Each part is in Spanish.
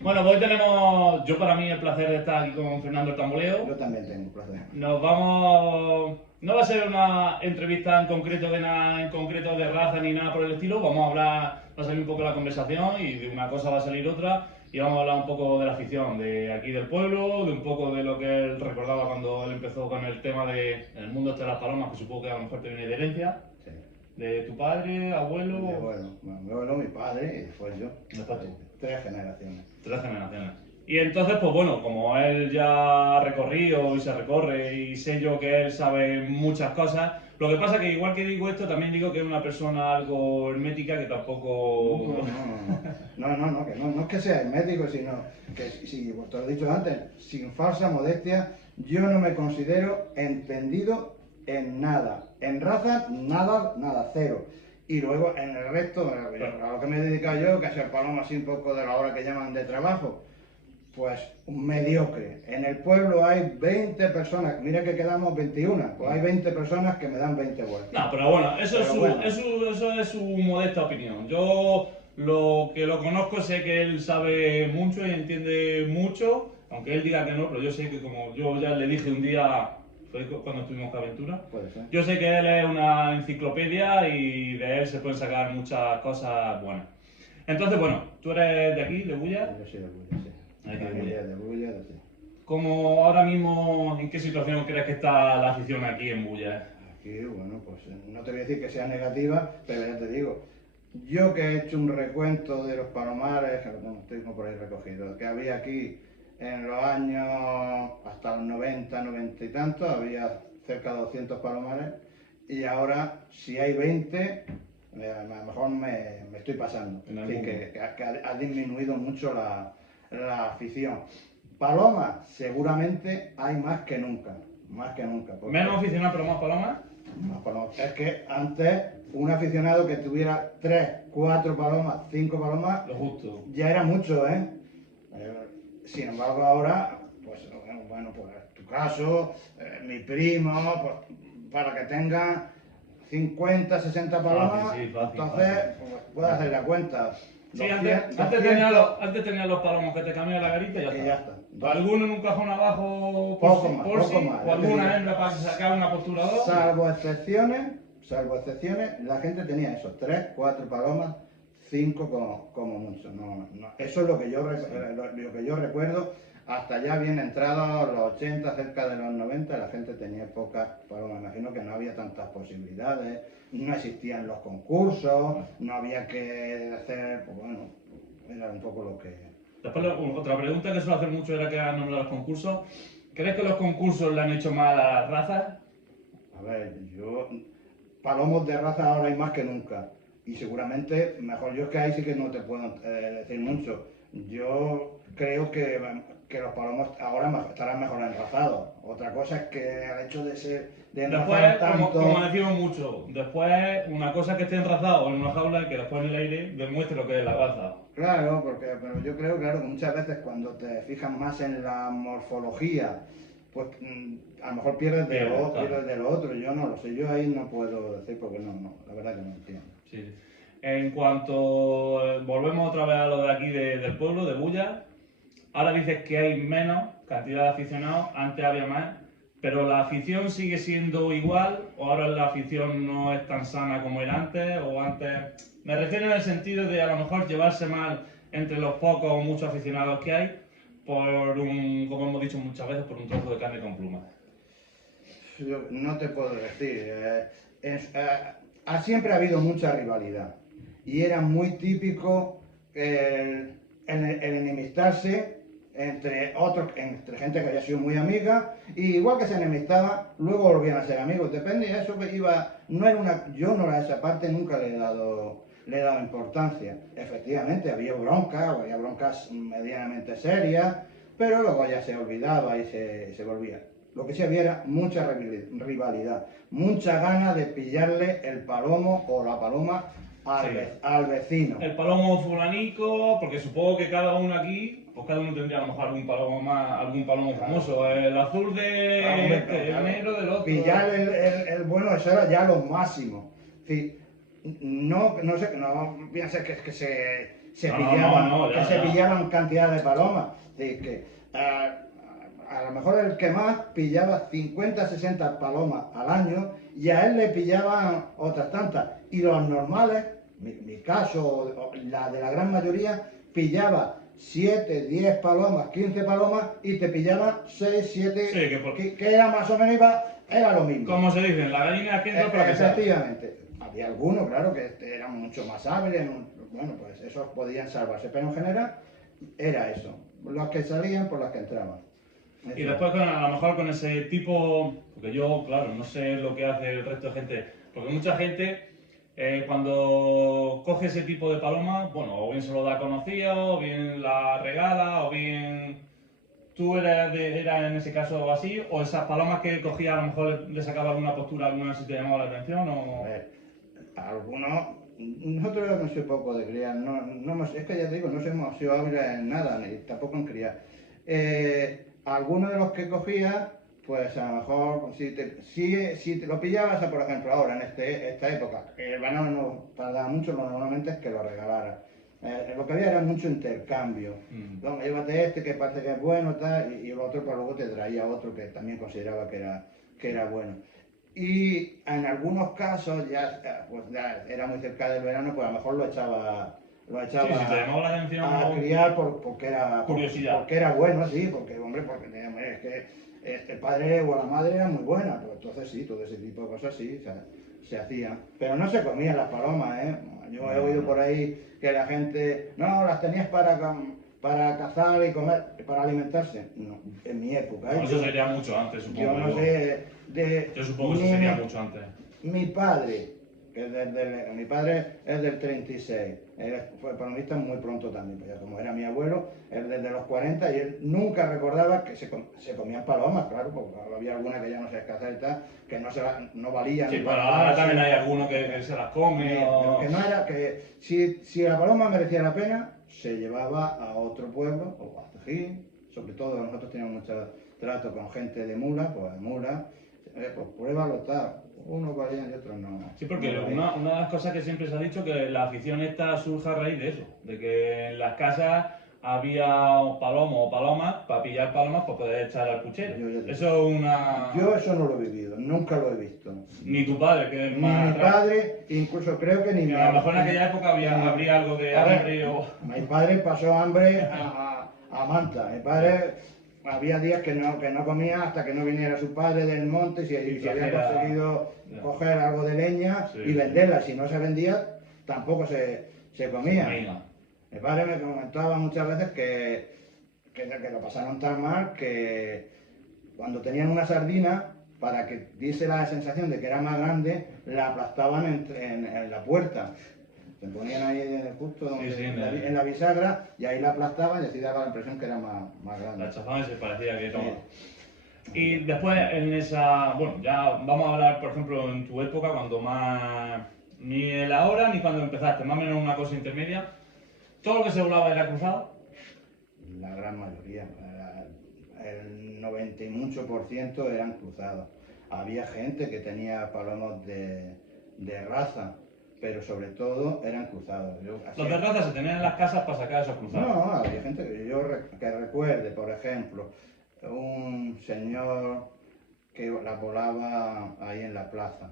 Bueno, pues hoy tenemos, yo para mí el placer de estar aquí con Fernando el Tamboleo. Yo también tengo un placer. Nos vamos, no va a ser una entrevista en concreto de nada en concreto de raza ni nada por el estilo, vamos a hablar, va a salir un poco la conversación y de una cosa va a salir otra y vamos a hablar un poco de la afición, de aquí del pueblo, de un poco de lo que él recordaba cuando él empezó con el tema de el mundo este de las palomas, que supongo que a lo mejor te viene de herencia, Sí. de tu padre, abuelo, Mi abuelo, mi padre y después yo. después tú. Tres generaciones. Tres generaciones. Y entonces, pues bueno, como él ya ha recorrido y se recorre y sé yo que él sabe muchas cosas, lo que pasa que igual que digo esto, también digo que es una persona algo hermética que tampoco... No es que sea hermético, sino que, si te lo he dicho antes, sin falsa modestia, yo no me considero entendido en nada. En raza, nada, cero. Y luego en el resto, a lo que me he dedicado yo, que es el palomo así un poco de la hora que llaman de trabajo, pues mediocre. En el pueblo hay 20 personas, mira que quedamos 21, pues hay 20 personas que me dan 20 vueltas. No, pero bueno, eso, Pero bueno. eso es su modesta opinión. Yo lo que lo conozco sé que él sabe mucho y entiende mucho, aunque él diga que no, pero yo sé que como yo ya le dije un día, fue cuando estuvimos en Aventura, Puede ser. yo sé que él es una enciclopedia y de él se pueden sacar muchas cosas buenas. Entonces, bueno, tú eres de aquí, de Bulla. Yo soy de Bulla, sí. Aquí de Familia Bulla. de Bulla, sí. ¿Cómo ahora mismo, en qué situación crees que está la afición aquí en Bulla? Aquí, bueno, pues no te voy a decir que sea negativa, pero ya te digo, yo que he hecho un recuento de los palomares, que lo tengo por ahí recogido, que había aquí en los años hasta los 90, 90 y tantos, había cerca de 200 palomares, y ahora si hay 20, a lo mejor me estoy pasando. En En fin, alguno. que ha disminuido mucho la afición. Palomas, seguramente hay más que nunca, más que nunca. ¿Menos aficionado pero más palomas? Más palomas. Es que antes un aficionado que tuviera 3, 4 palomas, 5 palomas, Lo justo. ya era mucho, ¿eh? Sin embargo ahora, pues bueno, pues tu caso, mi primo, pues para que tenga 50, 60 palomas, Fácil, sí, fácil, entonces fácil. pues, puedes hacer la cuenta. Sí, 200, antes tenía los palomos que te cambian la garita y ya y está. ya está. Alguno en un cajón abajo Poco más, por poco si, más, o ya te alguna digo. hembra para sacar una postura o dos. Salvo excepciones, la gente tenía eso, 3, 4 palomas, 5 como mucho. Eso es lo que lo que yo recuerdo. Hasta ya bien entrados los 80, cerca de los 90, la gente tenía pocas palomas. Imagino que no había tantas posibilidades, no existían los concursos, no había que hacer, pues bueno, era un poco lo que... Después, otra pregunta que suelo hacer mucho era que han nombrado los concursos. ¿Crees que los concursos le han hecho mal a las razas? A ver, palomos de raza ahora hay más que nunca. Y seguramente, mejor yo es que ahí sí que no te puedo decir mucho. Yo creo que los palomos ahora estarán mejor enrazados. Otra cosa es que el hecho de Después, enrazar tanto... como decimos mucho, después una cosa es que esté enrazado en una jaula y que después en el aire demuestre lo que es la raza. Claro, pero yo creo, claro, que muchas veces cuando te fijas más en la morfología, pues a lo mejor pierdes de lo otro. Yo no lo sé, yo ahí no puedo decir porque la verdad que no entiendo. Sí. En cuanto volvemos otra vez a lo de aquí del pueblo, de Bulla, ahora dices que hay menos cantidad de aficionados, antes había más, pero la afición sigue siendo igual, o ahora la afición no es tan sana como era antes, o antes. Me refiero en el sentido de a lo mejor llevarse mal entre los pocos o muchos aficionados que hay, por un, como hemos dicho muchas veces, por un trozo de carne con plumas. Yo no te puedo decir. Siempre ha habido mucha rivalidad y era muy típico el enemistarse entre gente que había sido muy amiga, y igual que se enemistaba, luego volvían a ser amigos. Depende de eso que iba. No era yo no a esa parte nunca le he dado importancia. Efectivamente, había broncas medianamente serias, pero luego ya se olvidaba y se volvía. Lo que sí había era mucha rivalidad, mucha gana de pillarle el palomo o la paloma al vecino. El palomo fulanico, porque supongo que cada uno aquí, pues cada uno tendría a lo mejor algún palomo famoso. El azul de este, el negro del otro. Pillar el bueno, eso era ya lo máximo. Es decir, no pienses que se No, pillaban, no, ya, que se ya. pillaban cantidad de palomas. Es decir, que a lo mejor el que más pillaba 50, 60 palomas al año y a él le pillaban otras tantas. Y los normales, mi caso, o la de la gran mayoría, pillaba 7, 10 palomas, 15 palomas y te pillaban 6, 7, Sí, que era más o menos, era lo mismo. como se dice, la gallina que entra por la que sale. Efectivamente. Había algunos, claro, que eran mucho más hábiles, bueno, pues esos podían salvarse, pero en general era eso, los que salían por los que entraban. Y después a lo mejor con ese tipo, porque yo, claro, no sé lo que hace el resto de gente, porque mucha gente cuando coge ese tipo de paloma, bueno, o bien se lo da conocido, o bien la regala, o bien tú eras en ese caso así, o esas palomas que cogía a lo mejor le sacaba alguna postura, alguna si te llamaba la atención, A o... ver, algunos, nosotros hemos sido poco de criar, es que ya te digo, no hemos sido hábiles en nada, ni tampoco en criar. Algunos de los que cogía, pues a lo mejor, si te lo pillabas, por ejemplo, ahora en esta época, el banano no tardaba mucho, lo normalmente es que lo regalara. Lo que había era mucho intercambio. Toma, llévate este que parece que es bueno, tal, y el otro, pues luego te traía otro que también consideraba que era bueno. Y en algunos casos, pues ya era muy cerca del verano, pues a lo mejor lo Sí, si te llamaba la atención a o criar porque era, curiosidad. porque era bueno, sí, porque es que el padre o la madre era muy buena, pues entonces sí, todo ese tipo de cosas sí, se hacían. Pero no se comían las palomas, ¿eh? Yo he oído por ahí que la gente, no, las tenías para cazar y comer, para alimentarse. No, en mi época, No, eso sería mucho antes, yo supongo no yo. sé Yo supongo que eso sería mucho antes. mi padre, mi padre es del 36, él fue palomista muy pronto también, pues ya como era mi abuelo, él desde los 40 y él nunca recordaba que se comían palomas, claro, porque había algunas que ya no se cazar y tal, que no valían. Sí, pero ahora también hay alguno que se las come o... Que no era, que si la paloma merecía la pena, se llevaba a otro pueblo, o a Cejín, sobre todo nosotros teníamos mucho trato con gente de Mula, pues pues pruébalo tal, unos valían y otros no. Sí, porque no una de las cosas que siempre se ha dicho que la afición esta surge a raíz de eso, de que en las casas había palomos o palomas para pillar palomas para poder echar al puchero. Eso es una... Yo eso no lo he vivido, nunca lo he visto. Ni tu padre, que es Ni más mi atrás. padre, incluso creo que ni mi Que a lo mejor en aquella época habría algo de hambre o... Mi padre pasó hambre a Manta. Mi padre había días que no comía hasta que no viniera su padre del monte y si había conseguido coger algo de leña y venderla. Si no se vendía, tampoco se comía. Mi padre me comentaba muchas veces que lo pasaron tan mal que cuando tenían una sardina, para que diese la sensación de que era más grande, la aplastaban en la puerta. Se ponían ahí justo donde, en la bisagra y ahí la aplastaban y así daba la impresión que era más grande. La chafaban y se parecía que era... Sí. Y después en esa... Bueno, ya vamos a hablar, por ejemplo, en tu época, cuando más... Ni en la hora ni cuando empezaste, más o menos una cosa intermedia. Todo lo que se volaba era cruzado. La gran mayoría, el 90 y mucho por ciento eran cruzados. Había gente que tenía palomos de raza, pero sobre todo eran cruzados. Los de raza se tenían en las casas para sacar esos cruzados. No, había gente que recuerde, por ejemplo, un señor que la volaba ahí en la plaza.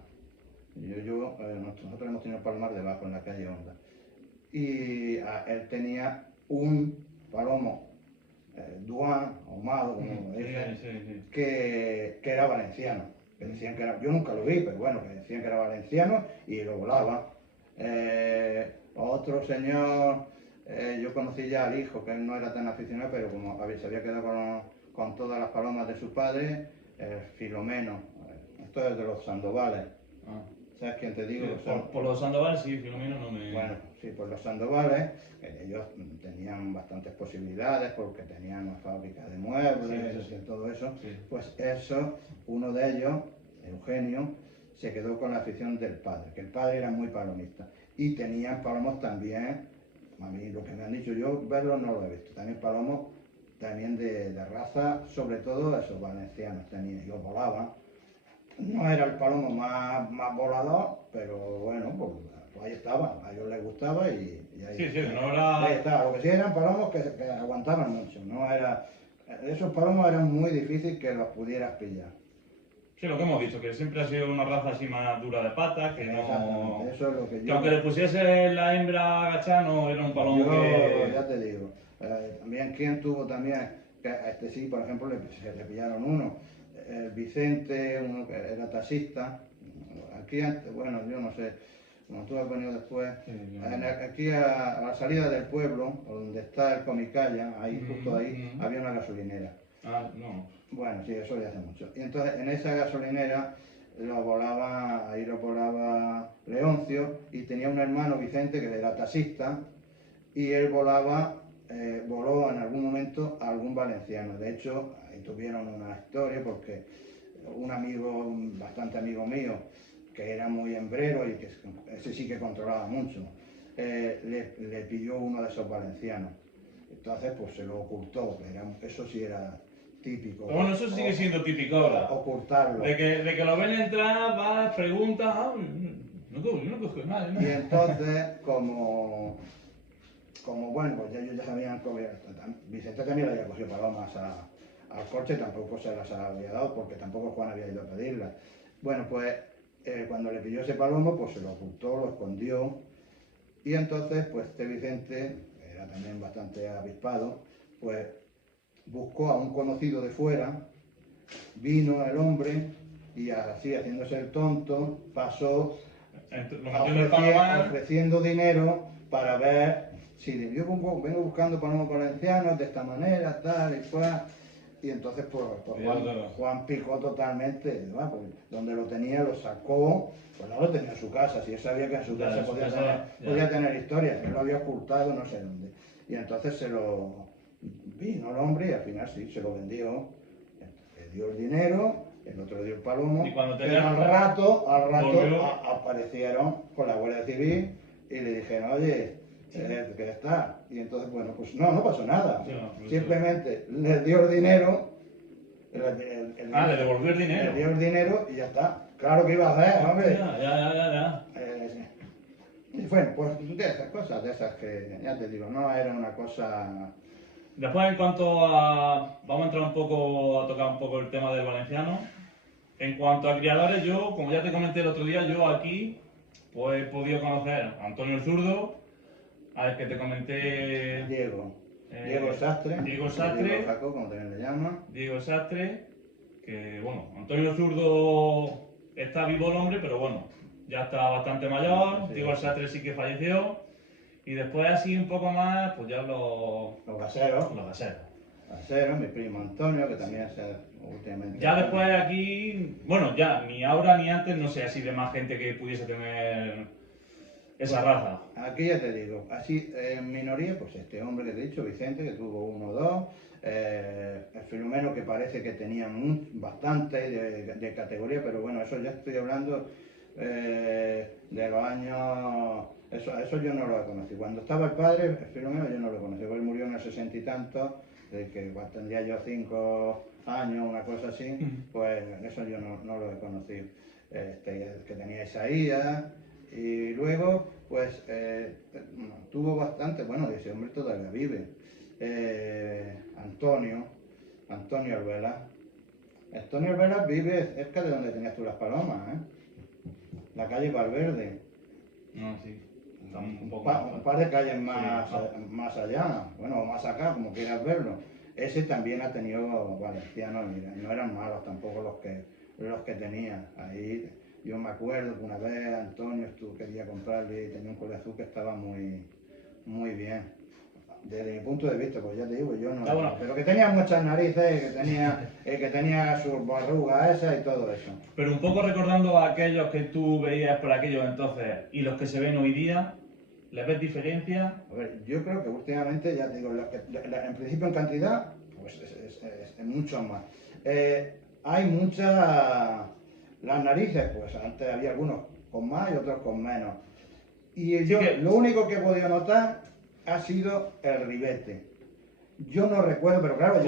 Nosotros hemos tenido palomar debajo, en la calle Honda. Y él tenía un palomo Duan, ahumado, como dicen, que era valenciano. Que decían que era, yo nunca lo vi, pero bueno, que decían que era valenciano y lo volaba. Otro señor, yo conocí ya al hijo, que él no era tan aficionado, pero como se había quedado con todas las palomas de su padre, Filomeno. Esto es de los Sandovales. ¿Sabes quién te digo? Sí, por los Sandoval sí, Filomeno no me... Bueno, sí, pues los Sandovales, ellos tenían bastantes posibilidades porque tenían una fábrica de muebles y todo eso. Sí. Pues eso, uno de ellos, Eugenio, se quedó con la afición del padre, que el padre era muy palomista. Y tenían palomos también, a mí lo que me han dicho, yo verlos no lo he visto, también palomos también de raza, sobre todo esos valencianos tenían, y los volaban. No era el palomo más volador, pero bueno, pues pues ahí estaban, a ellos les gustaba y ahí, Sí, sí, no ahí era... estaba. Lo que sí eran palomos que aguantaban mucho, no era, esos palomos eran muy difíciles que los pudieras pillar. Sí, lo que hemos dicho, que siempre ha sido una raza así más dura de patas, que Exactamente, no... eso es lo que Que aunque le pusiese la hembra agachada, no era un palomo yo ya que... te digo, también quien tuvo también, que a este sí, por ejemplo, se le pillaron uno, el Vicente, uno que era taxista, aquí antes, bueno, yo no sé, como tú has venido después, aquí a la salida del pueblo, donde está el Comicaya, ahí justo ahí, había una gasolinera. Ah, no. Bueno, sí, eso ya hace mucho. Y entonces en esa gasolinera ahí lo volaba Leoncio y tenía un hermano Vicente que era taxista y él voló en algún momento a algún valenciano. De hecho, ahí tuvieron una historia porque un amigo, bastante amigo mío, que era muy hembrero y que ese sí que controlaba mucho, le pilló uno de esos valencianos. Entonces, pues se lo ocultó, eso sí era típico. Pero bueno, eso sigue siendo típico ahora. Ocultarlo. De que lo ven entrar, vas, preguntas, no cojo nada, ¿no? Y entonces, como bueno, pues ya ellos ya sabían que Vicente también le había cogido palomas al coche, tampoco se las había dado porque tampoco Juan había ido a pedirlas. Bueno, pues cuando le pilló ese palomo, pues se lo ocultó, lo escondió. Y entonces, pues este Vicente, que era también bastante avispado, pues buscó a un conocido de fuera, vino el hombre y así, haciéndose el tonto, pasó ofreciendo dinero para ver si yo vengo buscando palomos valencianos de esta manera, tal y cual. Y entonces pues Juan picó totalmente, ¿no? Pues, donde lo tenía lo sacó, pues no lo tenía en su casa, si él sabía que en su casa podía tener historias, él lo había ocultado no sé dónde. Y entonces vino el hombre y al final sí, se lo vendió, le dio el dinero, el otro le dio el palomo, y cuando pero al rato aparecieron con la Guardia Civil y le dijeron, oye, ¿qué está? Y entonces, bueno, pues no pasó nada. Simplemente le dio el dinero. Le devolvió el dinero. Le dio el dinero y ya está. Claro que iba a hacer, hombre. Ya. Y bueno, pues de esas cosas, de esas que ya te digo, no era una cosa. Después, en cuanto a... Vamos a entrar un poco, a tocar un poco el tema del valenciano. En cuanto a criadores, yo, como ya te comenté el otro día, yo aquí pues he podido conocer a Antonio el Zurdo, al que te comenté... Diego Sastre. Diego Sastre. Diego Jaco, como también le llaman. Diego Sastre, que bueno, Antonio el Zurdo está vivo el hombre, pero bueno, ya está bastante mayor. Sí, Diego Sastre sí que falleció. Y después así un poco más, pues ya los gaseros. Los gaseros. Gaseros, mi primo Antonio, que también últimamente... Ya después aquí, bueno, ya ni ahora ni antes, no sé, así de más gente que pudiese tener esa raza. Aquí ya te digo, así en minoría, pues este hombre que te he dicho, Vicente, que tuvo uno o dos, el Filomeno que parece que tenía bastante de categoría, pero bueno, eso ya estoy hablando de los años... Eso yo no lo he conocido. Cuando estaba el padre, el Filomeno, yo no lo conocí. Él murió en el 60 y tantos, de que igual tendría yo 5 años, una cosa así, pues eso yo no lo he conocido. Que tenía Isaías, y luego, pues, tuvo bastante, bueno, ese hombre todavía vive. Antonio Arbela. Antonio Arbela vive cerca de donde tenías tú las palomas, la calle Valverde. No, sí. Un par de calles más allá, bueno, más acá, como quieras verlo. Ese también ha tenido valencianos, mira, no eran malos tampoco los que tenía. Ahí yo me acuerdo que una vez Antonio quería comprarle y tenía un collar azul que estaba muy bien. Desde mi punto de vista, pues ya te digo, yo no. Bueno. Pero que tenía muchas narices, que tenía sus barrugas esas y todo eso. Pero un poco recordando a aquellos que tú veías por aquellos entonces y los que se ven hoy día, ¿les ves diferencia? A ver, yo creo que últimamente, ya te digo, en principio en cantidad, pues es mucho más. Hay muchas... Las narices, pues antes había algunos con más y otros con menos. Y yo lo único que he podido notar ha sido el ribete. Yo no recuerdo, pero claro,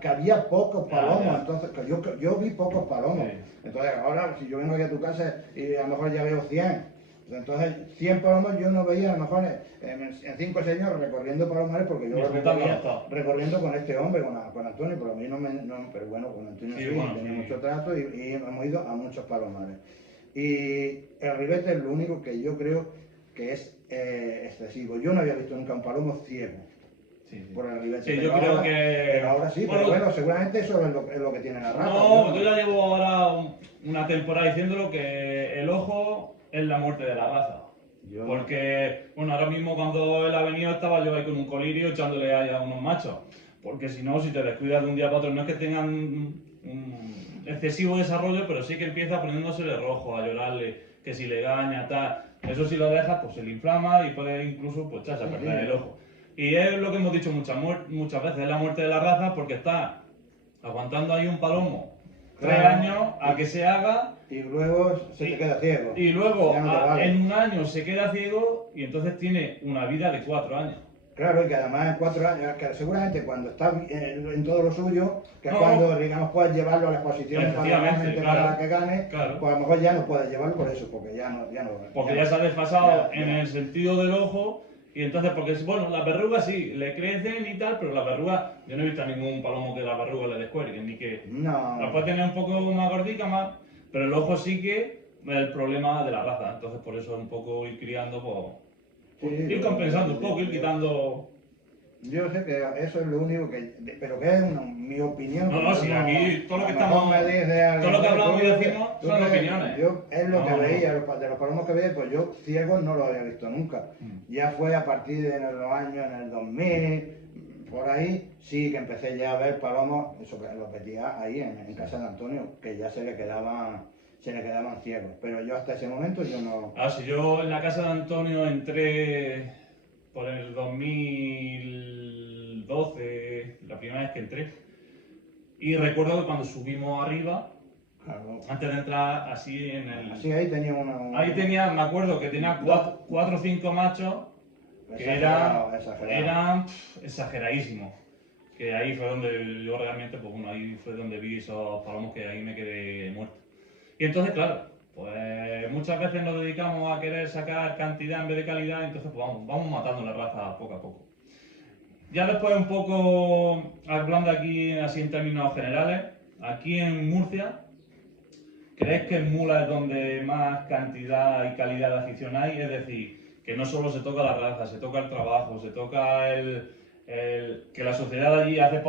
que había pocos palomos, entonces yo vi pocos palomos. Sí. Entonces ahora, si yo vengo aquí a tu casa y a lo mejor ya veo 100, Entonces, 100 palomos yo no veía, a lo mejor en 5 o 6 años recorriendo palomares, porque yo lo recorría recorriendo con este hombre, con Antonio, pero a mí pero bueno, con Antonio sí, bueno, tenía mucho trato y hemos ido a muchos palomares. Y el ribete es lo único que yo creo que es excesivo. Yo no había visto nunca un palomo ciego. Sí, sí. Por el ribete. Sí, yo creo que... Pero ahora sí, bueno, pero bueno, seguramente eso es lo que tiene la raza. No, yo ya llevo ahora una temporada diciéndolo que el ojo es la muerte de la raza. Porque, bueno, ahora mismo cuando él ha venido estaba yo ahí con un colirio echándole ahí a unos machos. Porque si no, si te descuidas de un día para otro, no es que tengan un excesivo desarrollo, pero sí que empieza poniéndosele rojo, a llorarle, que si le gaña, tal. Eso si lo dejas, pues se le inflama y puede incluso pues, echarse a perder el ojo. Y es lo que hemos dicho muchas veces, es la muerte de la raza porque está aguantando ahí un palomo 3 años a que se haga y luego se te queda ciego. Y luego en un año se queda ciego y entonces tiene una vida de 4 años. Claro, y que además en 4 años, que seguramente cuando está en todo lo suyo, que es cuando, digamos, puedes llevarlo a la exposición para que gane, pues a lo mejor ya no puedes llevarlo por eso, porque ya no porque ya se ha desfasado en el sentido del ojo. Y entonces, porque bueno, las verrugas sí, le crecen y tal, pero las verrugas, yo no he visto a ningún palomo que las verrugas le descuelguen, ni que... No. Las puede tener un poco más gordica, más, pero el ojo sí que es el problema de la raza. Entonces, por eso es un poco ir criando, ir compensando un poco, ir quitando... Yo sé que eso es lo único que... Pero que es mi opinión. No, sí, aquí todo lo que estamos... Todo lo que hablamos y decimos son opiniones. Yo es lo que veía, de los palomos que veía, pues yo ciegos no los había visto nunca. Ya fue a partir de los años, en el 2000, por ahí, sí que empecé ya a ver palomos, eso que los metía ahí en casa de Antonio, que ya se le quedaban ciegos. Pero yo hasta ese momento yo no... Si yo en la casa de Antonio entré por el 2012, la primera vez que entré. Y recuerdo que cuando subimos arriba, antes de entrar así en el... Así ahí tenía una... Ahí tenía, me acuerdo que tenía 4 o 5 machos que eran exageradísimos. Que ahí fue donde yo realmente, pues bueno, ahí fue donde vi esos palomos que ahí me quedé muerto. Y entonces, claro, pues muchas veces nos dedicamos a querer sacar cantidad en vez de calidad, entonces pues vamos matando la raza poco a poco. Ya después un poco, hablando aquí así en términos generales, aquí en Murcia, ¿crees que en Mula es donde más cantidad y calidad de afición hay? Es decir, que no solo se toca la raza, se toca el trabajo, se toca que la sociedad allí hace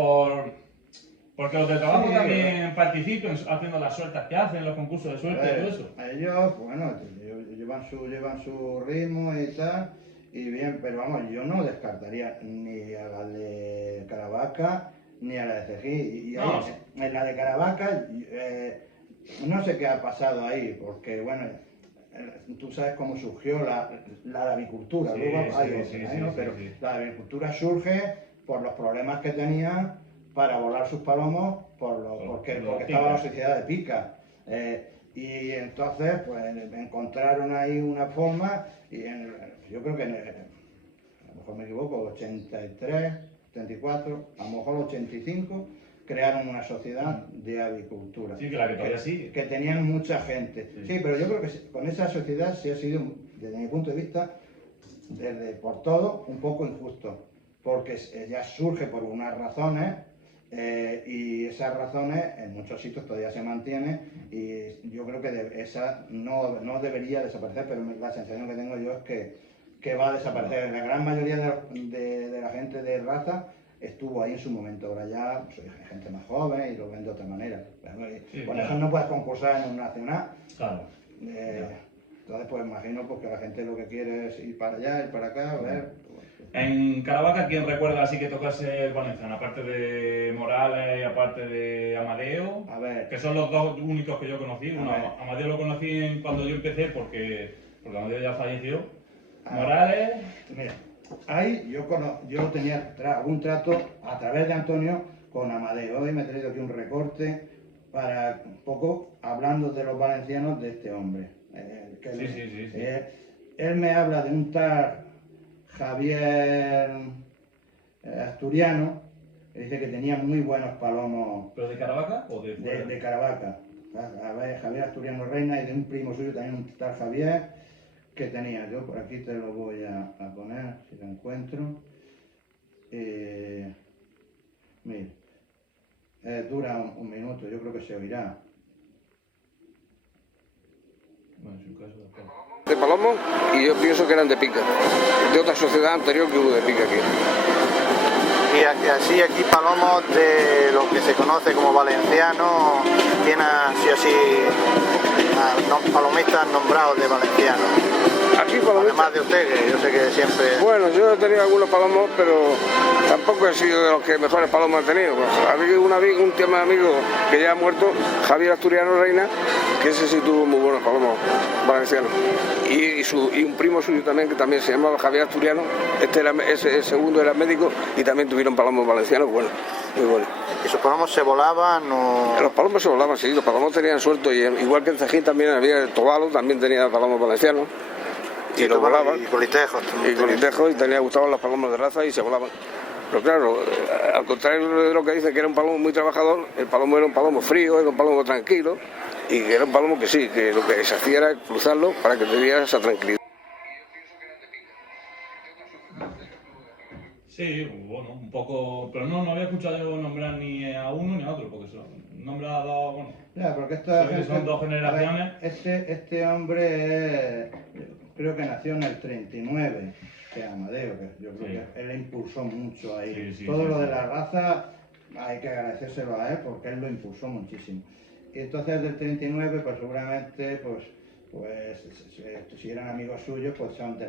porque los de trabajo también participen haciendo las suertes que hacen, los concursos de suerte y todo eso. Ellos, bueno, llevan su ritmo y tal, y bien, pero vamos, yo no descartaría ni a la de Caravaca ni a la de Cejí. Y ahí, en la de Caravaca, no sé qué ha pasado ahí, porque bueno, tú sabes cómo surgió la avicultura, pero la avicultura surge por los problemas que tenían para volar sus palomos porque estaba la sociedad de pica. Y entonces pues encontraron ahí una forma y yo creo que a lo mejor me equivoco, 83, 74, a lo mejor 85 crearon una sociedad de avicultura. Sí, que la que todavía sigue. Que tenían mucha gente. Sí, pero yo creo que con esa sociedad sí ha sido, desde mi punto de vista, por todo, un poco injusto. Porque ya surge por unas razones y esas razones en muchos sitios todavía se mantienen y yo creo que esa no debería desaparecer, pero la sensación que tengo yo es que va a desaparecer. La gran mayoría de la gente de raza estuvo ahí en su momento, ahora ya pues, hay gente más joven y lo ven de otra manera. Por eso no puedes concursar en un nacional. Claro. Entonces pues imagino pues, que la gente lo que quiere es ir para allá, ir para acá, a ver. En Caravaca, ¿quién recuerda así que tocase el valenciano? Aparte de Morales y aparte de Amadeo, que son los dos únicos que yo conocí. Amadeo lo conocí cuando yo empecé porque Amadeo ya falleció. Morales... Mira, ahí yo tenía algún trato a través de Antonio con Amadeo. Hoy me he traído aquí un recorte para un poco hablando de los valencianos de este hombre. Sí. Él me habla de un tal Javier Asturiano, que dice que tenía muy buenos palomos. ¿Pero de Caravaca o de fuera? De Caravaca. Javier Asturiano Reina y de un primo suyo también, un tal Javier, que tenía. Yo por aquí te lo voy a poner, si lo encuentro. Mira, dura un minuto, yo creo que se oirá. Bueno, es un caso de palomo, y yo pienso que eran de pica, de otra sociedad anterior que hubo de pica aquí. Y así aquí palomos de lo que se conoce como valenciano, tiene sí o sí palomistas nombrados de valenciano. Aquí palomistas. Además de usted, que yo sé que siempre... Bueno, yo he tenido algunos palomos, pero tampoco he sido de los que mejores palomos he tenido. Pues, había un tema amigo que ya ha muerto, Javier Asturiano Reina, que ese sí tuvo muy buenos palomos valencianos. Y un primo suyo también, que también se llamaba Javier Asturiano, ese segundo era médico, y también tuvieron palomos valencianos, bueno, muy buenos. ¿Y sus palomos se volaban o...? Los palomos se volaban, sí, los palomos tenían suelto, y igual que en Cejín también había el Tobalo, también tenía palomos valencianos. Sí, y los volaban. Y colitejos. Y colitejos, y tenía gustaban los palomos de raza y se volaban. Pero claro, al contrario de lo que dicen que era un palomo muy trabajador, el palomo era un palomo frío, era un palomo tranquilo, y era un palomo que sí, que lo que se hacía era cruzarlo para que te diera esa tranquilidad. Sí, bueno, un poco, pero no había escuchado yo nombrar ni a uno ni a otro, porque son nombrados, bueno, Ya, porque esta gente, son dos generaciones. Este hombre creo que nació en el 39, que Amadeo, que yo creo que él impulsó mucho ahí. Todo lo de la raza hay que agradecérselo a él porque él lo impulsó muchísimo. Y entonces del 39, pues seguramente, pues si eran amigos suyos, pues son de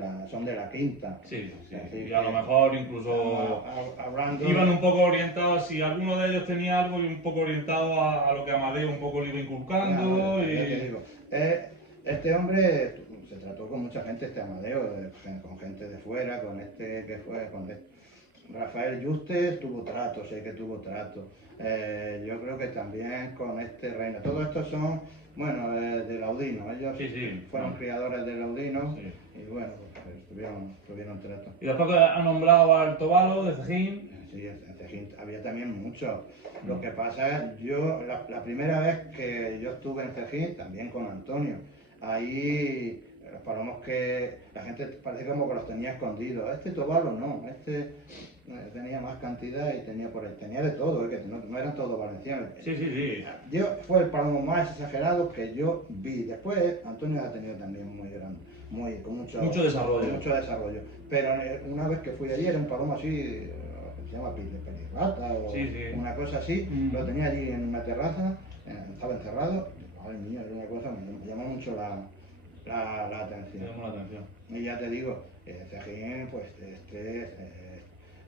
la quinta. Sí, y a lo mejor incluso hablando, iban un poco orientados, si alguno de ellos tenía algo, un poco orientado a lo que Amadeo un poco le iba inculcando. Ya te digo, este hombre se trató con mucha gente, este Amadeo, con gente de fuera, con Rafael Yuste tuvo trato, sé que tuvo trato. Yo creo que también con este Reina. Todos estos son, bueno, de Laudino. Ellos fueron criadores de Laudino y bueno, pues, tuvieron trato. Y después ha nombrado al Tobalo de Cejín. Sí, en Cejín había también muchos. Lo que pasa es, yo, la primera vez que yo estuve en Cejín, también con Antonio, ahí los palomos que la gente parece como que los tenía escondidos. Este Tobalo no, tenía más cantidad y tenía de todo, que no eran todos valencianos. Sí. Fue el palomo más exagerado que yo vi. Después Antonio ha tenido también muy grande, con mucho desarrollo. Pero una vez que fui allí era un palomo así, se llama pelirrata o una cosa así. Lo tenía allí en una terraza, estaba encerrado. Ay, mía, era una cosa que me llamó mucho la atención. Y ya te digo, Cejín, pues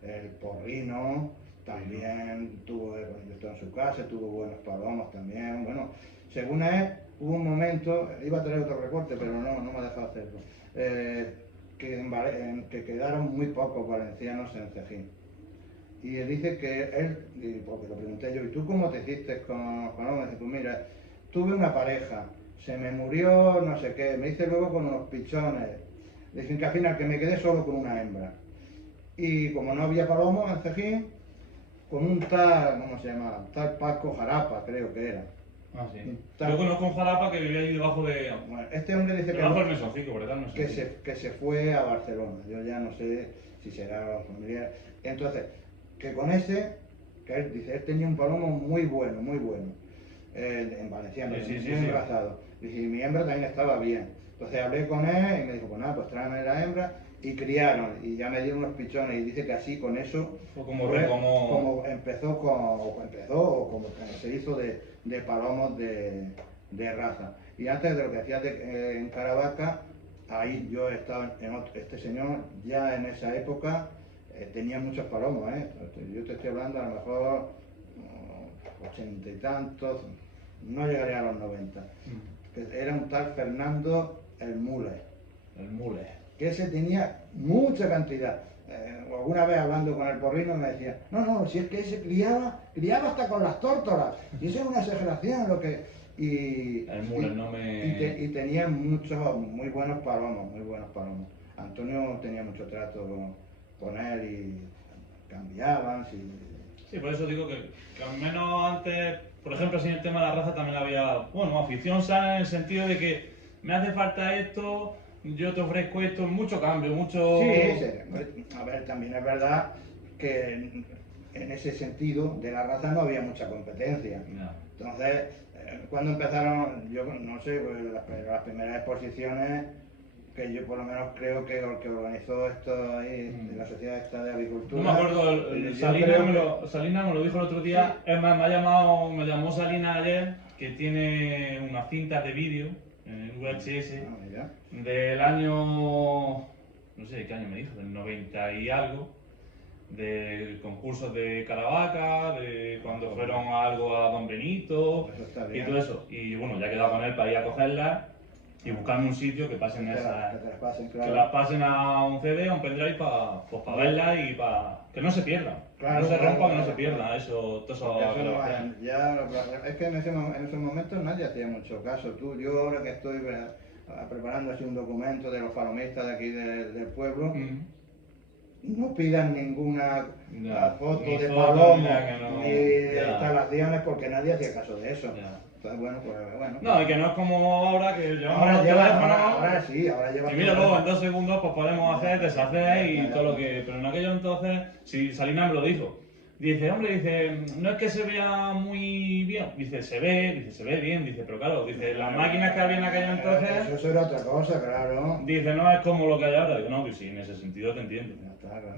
el Porrino también tuvo, yo estuve en su casa, tuvo buenos palomos también. Bueno, según él, hubo un momento, iba a traer otro recorte, pero no me ha dejado hacerlo, que quedaron muy pocos valencianos en Cejín. Y él dice que porque lo pregunté yo, ¿y tú cómo te hiciste con palomos? Dice, pues mira, tuve una pareja, se me murió no sé qué, me hice luego con unos pichones. Dicen que al final que me quedé solo con una hembra. Y como no había palomos en Cejín, con un tal, ¿cómo se llama? Tal Paco Jarapa, creo que era. Ah, sí. Yo conozco un Jarapa que vivía ahí debajo de... Bueno, este hombre dice que se fue a Barcelona. Yo ya no sé si será familiar. Entonces, que con ese, que él dice, él tenía un palomo muy bueno, en valenciano, muy engrasado. Dice, y mi hembra también estaba bien. Entonces hablé con él y me dijo, pues nada, pues tráeme la hembra. Y criaron, y ya me dieron unos pichones, y dice que así con eso fue como empezó o como se hizo de palomos de raza. Y antes de lo que hacía en Caravaca, ahí yo estaba este señor ya en esa época tenía muchos palomos, yo te estoy hablando a lo mejor 80 y tantos, no llegaría a los 90. Que era un tal Fernando el Mule. Que ese tenía mucha cantidad. Alguna vez hablando con el Porrino me decía, no, si es que ese criaba hasta con las tórtolas, y eso es una exageración lo que... Y tenía muchos, muy buenos palomos. Antonio tenía mucho trato con él y cambiaban. Sí, por eso digo que al menos antes, por ejemplo, sin el tema de la raza también había, bueno, afición sana en el sentido de que me hace falta esto, yo te ofrezco esto, mucho cambio, mucho... Sí, a ver, también es verdad que en ese sentido de la raza no había mucha competencia. Ya. Entonces, cuando empezaron, yo no sé, pues, las primeras exposiciones, que yo por lo menos creo que el que organizó esto ahí, la sociedad esta de agricultura... No me acuerdo, yo Salinas creo Salinas me lo dijo el otro día, es más, me llamó Salinas ayer, que tiene unas cintas de vídeo en VHS mira. del año, no sé qué año me dijo, del 90 y algo, de concursos de Caravaca, de cuando fueron a algo a Don Benito Eso está y bien. todo eso. Y bueno, ya he quedado con él para ir a cogerlas y buscarme un sitio que pasen Que te esas, las pasen, que claro. las pasen a un CD, a un pendrive para verlas y para que no se pierdan. Claro, no se claro, rompan, que no claro, se pierdan. claro. Eso, todo eso, Porque eso que lo no hay- hacen. es que en esos momentos nadie hacía mucho caso. Yo ahora que estoy preparando así un documento de los palomistas de aquí del pueblo, Mm. no pidan ninguna Ya, foto ni de foto, palomo ni nada que no- ni de ya. instalaciones porque nadie hacía caso de eso. Ya. Entonces, bueno, pues bueno. No, y que no es como ahora que llevamos ahora los lleva, teléfonos. ahora sí, ahora lleva. Y mira, todo. luego en 2 segundos pues podemos hacer, deshacer y Ya. todo lo que... Pero en aquello entonces, si Salinas me lo dijo, dice, hombre, dice, no es que se vea muy bien, dice, se ve bien, dice, pero claro, dice, las máquinas que había en aquello entonces, Eso era otra cosa, claro. dice, no es como lo que hay ahora. Digo, no, que sí, en ese sentido te entiendo. Ya está, claro.